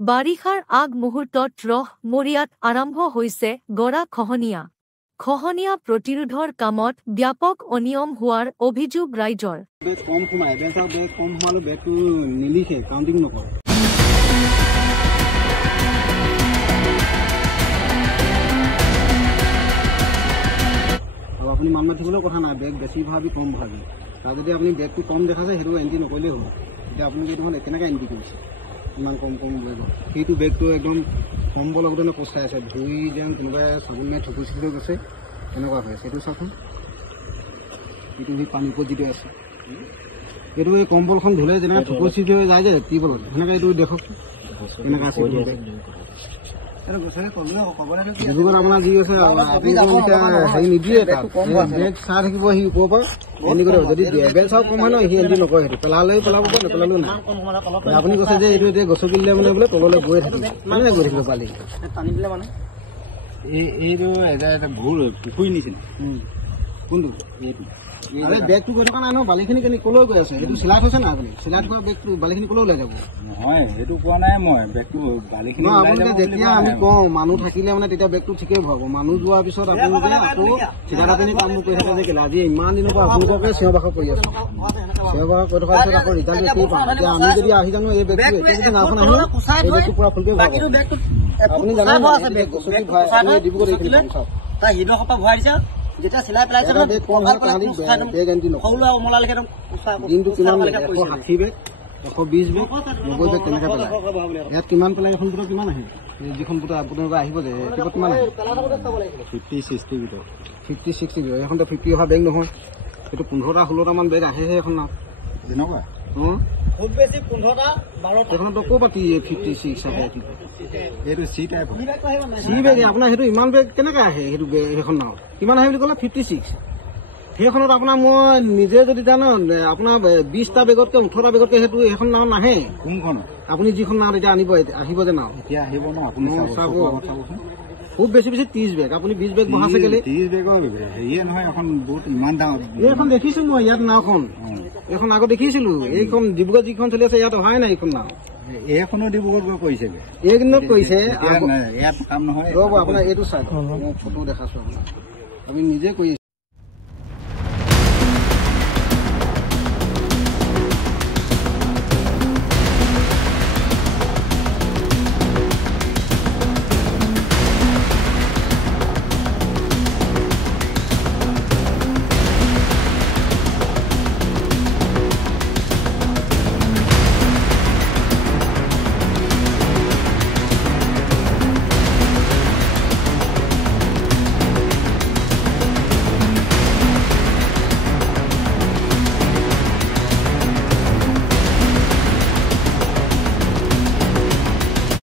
বাৰিষাৰ আগ মুহূৰ্তত মৰিয়াত আৰম্ভ হৈছে গৰা খহনীয়া। খহনীয়া প্ৰতিৰোধৰ কামত ব্যাপক অনিয়ম হোৱাৰ অভিযোগ ৰাইজৰ। কম সোমাই বেগ কম সোমালে বেগটো নিলিখে কাউণ্টিং নকৰে। আৰু আপুনি মান মাতিবলৈও কথা নাই, বেগ বেছি ভাবি কম ভাবি তাৰ যদি আপুনি বেগটো কম দেখাছে সেইটো এণ্ট্ৰি নকৰিলেই হ'ব। এতিয়া আপুনি দেখোন কেনেকৈ এণ্ট্ৰি কৰিছে ইমান কম বেগ, সেইটো বেগটো একদম কম্বল লগতে পচাই আছে, ধুই যেন কোনোবাই চাবোন মাৰি থুকুচি থৈ গৈছে এনেকুৱা হয়। সেইটো চাওকচোন, এইটো সেই পানীৰ ওপৰত যিটো আছে এইটো এই কম্বলখন ধুলে যেনেকৈ থুকুচি থৈ যায় যে টিউবৱেলত সেনেকৈ এইটো দেখক এনেকৈ আছে। ডিব্ৰুগড়ত আপোনাৰ যি আছে হেৰি নিদিয়ে, বেগ চাই থাকিব সি ওপৰৰ পৰা এণ্ট্ৰি কৰিব। যদি বেগ চাওক কম হয় ন, সি এণ্ট্ৰি নকৰে, সেইটো পেলালেও পেলাব নেপেলালেও নাই। আপুনি কৈছে যে এইটো এতিয়া গছকিলে মানে বোলে তললৈ গৈ থাকিব, মানে গৈ থাকিব পালি টানি দিলে মানে এইটো এটা ভুল পুখুৰী নিচিনা। কোনটো এইটো বেগটো গৈ থকা নাই ন, বালিখিনি কেনে কলৈ গৈ আছে? সেইটো চিলাই থৈছে নাই আপুনি? চিলাই থকা বেগটো বালিখিনি কলৈ ওলাই যাব? নহয় সেইটো কোৱা নাই মই, বেগটো বালিখিনি আপোনালোকে যেতিয়া আমি কওঁ মানুহ থাকিলে মানে তেতিয়া বেগটো ঠিকেই ভৰাব। মানুহ যোৱাৰ পিছত আপোনালোকে আকৌ ঠিকাদাৰ পিনি কাম কৰি থাকে যে কেলে আজি ইমান দিনৰ পৰা আপোনালোকে চিঞৰ বাখৰ কৰি আছো, চিঞৰ বাখৰ কৰি থকাৰ পিছত আকৌ ৰিজাল্ট একেই পাম। এতিয়া আমি যদি আহি জানো এই বেগটো এতিয়া যদি নাওখন আহিলে এই বেগটো পুৰা ফুলকে ভৰাব। আপুনি জানে ডিব্ৰুগড় তাৰ হিদৰ পৰা ভৰাই দিছে যেতিয়া চিলাই পেলাইছে দিনটো কিমান 160 বেগ, 120 বেগ, 90 বেগ তেনেকৈ পেলায়। ইয়াত কিমান পেলাই এখন বুটত কিমান আহে? যিখন বুটত আপোনালোকে আহিব যে সেইটোত কিমান আহে? 50-60 ভিতৰত 50-60 ভিতৰত। এইখনতো 50 অহা বেগ নহয়, সেইটো 15-16টামান বেগ আহেহে এখন নাও তেনেকুৱা। খুব বেছি 15-12 এইখনতো ক'ৰ পৰা 56 আহে? এইটো চি টাইপ চি বেগ আপোনাৰ সেইটো ইমান বেগ কেনেকৈ আহে? সেইটো সেইখন নাও কিমান আহে বুলি ক'লে 56। সেইখনত আপোনাৰ মই নিজে যদি জানো আপোনাৰ 20টা বেগতকৈ 18টা বেগতকৈ সেইটো সেইখন নাও নাহে। কোনখন আপুনি যিখন নাও এতিয়া আহিব যে নাও এতিয়া আহিব ন, আপুনি চাব খুব বেছি 30 বেগ। আপুনি 20 বেগ বহাইছে কেলে? 30 বেগৰ হেৰিয়ে নহয়, এখন বহুত ইমান ডাঙৰ। এইখন দেখিছো মই ইয়াত নাওখন, এইখন আগত দেখিছিলো। এইখন ডিব্ৰুগড় যিখন চলি আছে ইয়াত অহাই নাই এইখন নাও। এইখনো ডিব্ৰুগড় গৈ কৰিছে, এইখনত কৰিছে ইয়াত কাম নহয়। ৰ'ব আপোনাৰ এইটো চাই মই ফটো দেখাইছো আপোনাক, আপুনি নিজে কৰি